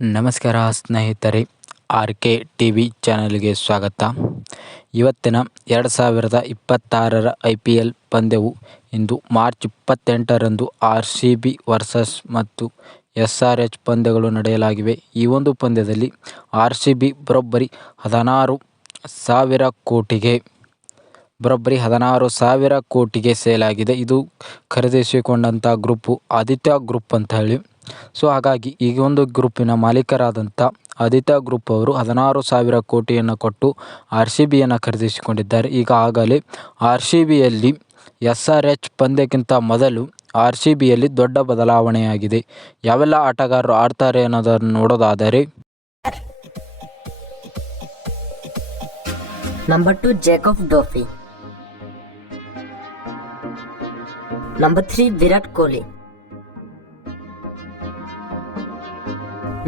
ನಮಸ್ಕಾರ ಸ್ನೇಹಿತರೆ, R K T V ಚಾನಲ್ಗೆ ಸ್ವಾಗತ. ಇವತ್ತಿನ 2026ರ IPL ಪಂದ್ಯವು ಇಂದು ಮಾರ್ಚ್ 28ರಂದು RCB ವರ್ಸಸ್ ಮತ್ತು SRH ಪಂದ್ಯಗಳು ನಡೆಯಲಾಗಿವೆ. ಈ ಒಂದು ಪಂದ್ಯದಲ್ಲಿ RCB ಬರೋಬ್ಬರಿ 16,000 ಕೋಟಿಗೆ ಸೇಲ್ ಆಗಿದೆ. ಇದು ಖರೀದಿಸಿಕೊಂಡಂಥ ಗ್ರೂಪು ಆದಿತ್ಯ ಗ್ರೂಪ್ ಅಂತ ಹೇಳಿ. ಸೊ ಹಾಗಾಗಿ ಈ ಒಂದು ಗ್ರೂಪಿನ ಮಾಲೀಕರಾದಂಥ ಆದಿತ್ಯ ಗ್ರೂಪ್ ಅವರು 16,000 ಕೋಟಿಯನ್ನು ಕೊಟ್ಟು RCBಯನ್ನು ಖರೀದಿಸಿಕೊಂಡಿದ್ದಾರೆ. ಈಗಾಗಲೇ RCBಯಲ್ಲಿ SRH ಪಂದ್ಯಕ್ಕಿಂತ ಮೊದಲು RCBಯಲ್ಲಿ ದೊಡ್ಡ ಬದಲಾವಣೆಯಾಗಿದೆ. ಯಾವೆಲ್ಲ ಆಟಗಾರರು ಆಡ್ತಾರೆ ಅನ್ನೋದನ್ನು ನೋಡೋದಾದರೆ, number 2 Jacob Duffy, number 3 Virat Kohli,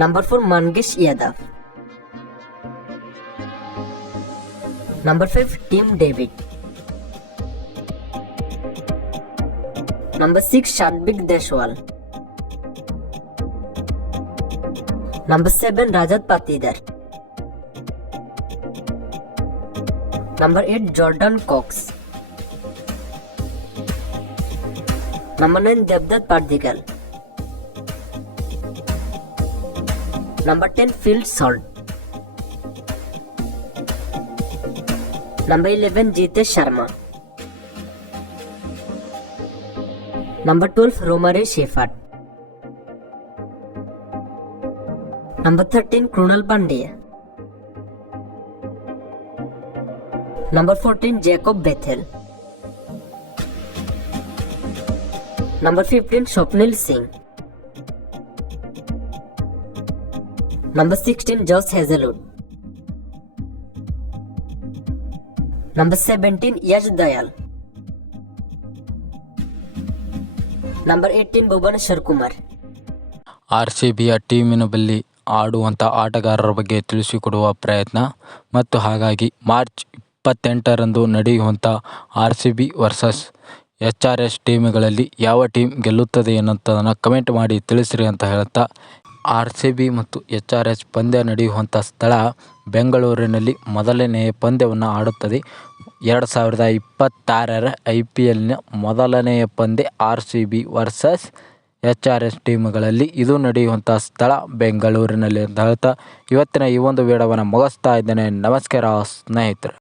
number 4 Mangesh Yadav, number 5 Tim David, number 6 Shanvik Deshwal, number 7 Rajat Patidar, number 8 Jordan Cox, number 9 Devdutt Padikkal, number 10 Phil Salt, number 11 Jitesh Sharma, number 12 Romario Shepherd, number 13 Krunal Pandya, number 14 Jacob Bethell, number 15 Swapnil Singh, number 16 Josh Hazlewood, number 17 Yash Dayal, number 18 Bhuvneshwar Kumar. RCBಯ ಟೀಮಿನ ಬಳಿ ಆಡುವಂಥ ಆಟಗಾರರ ಬಗ್ಗೆ ತಿಳಿಸಿಕೊಡುವ ಪ್ರಯತ್ನ ಮತ್ತು ಹಾಗಾಗಿ March 28ರಂದು ನಡೆಯುವಂಥ RCB versus SRH ಟೀಮ್ಗಳಲ್ಲಿ ಯಾವ team ಗೆಲ್ಲುತ್ತದೆ ಅನ್ನೋದನ್ನು ಕಮೆಂಟ್ ಮಾಡಿ ತಿಳಿಸ್ರಿ ಅಂತ ಹೇಳ್ತಾ, RCB ಮತ್ತು SRH ಪಂದ್ಯ ನಡೆಯುವಂಥ ಸ್ಥಳ ಬೆಂಗಳೂರಿನಲ್ಲಿ ಮೊದಲನೆಯ ಪಂದ್ಯವನ್ನು ಆಡುತ್ತದೆ. 2026ರ IPLನ ಮೊದಲನೆಯ ಪಂದ್ಯ RCB ವರ್ಸಸ್ SRH ಟೀಮ್ಗಳಲ್ಲಿ ಇದು ನಡೆಯುವಂಥ ಸ್ಥಳ ಬೆಂಗಳೂರಿನಲ್ಲಿ ಅಂತ ಹೇಳ್ತಾ ಇವತ್ತಿನ ಈ ಒಂದು ವಿಡಿಯೋವನ್ನು ಮುಗಿಸ್ತಾ ಇದ್ದೇನೆ. ನಮಸ್ಕಾರ ಸ್ನೇಹಿತರೆ.